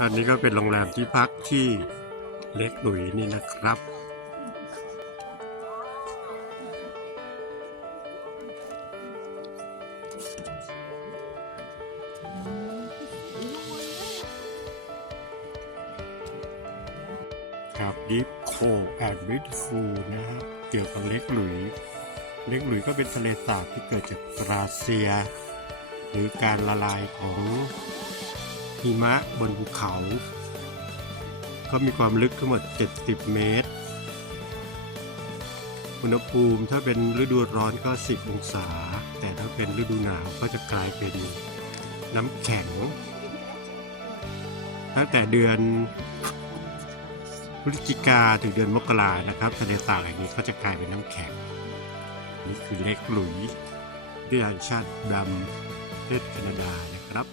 อันนี้ก็เป็นโรงแรมที่พักที่เล็กหลุยนี่นะครับ ครับดิฟโคแอนด์บิทฟูนะฮะเกี่ยวกับเล็กหลุย เล็กหลุยก็เป็นทะเลสาบที่เกิดจากกราเซีย หรือการละลายของ หิมะบนภูเขาก็มีความลึกทั้งหมด 70 เมตร อุณหภูมิถ้าเป็นฤดูร้อนก็ 10 องศา แต่ถ้าเป็นฤดูหนาวก็จะกลายเป็นน้ำแข็ง ตั้งแต่เดือนพฤศจิกาถึงเดือนมกรานะครับทะเลสาบแห่งนี้ก็จะกลายเป็นน้ำแข็ง นี่คือเล็กหลุยด้วยชาติดำประเทศแคนาดานะครับ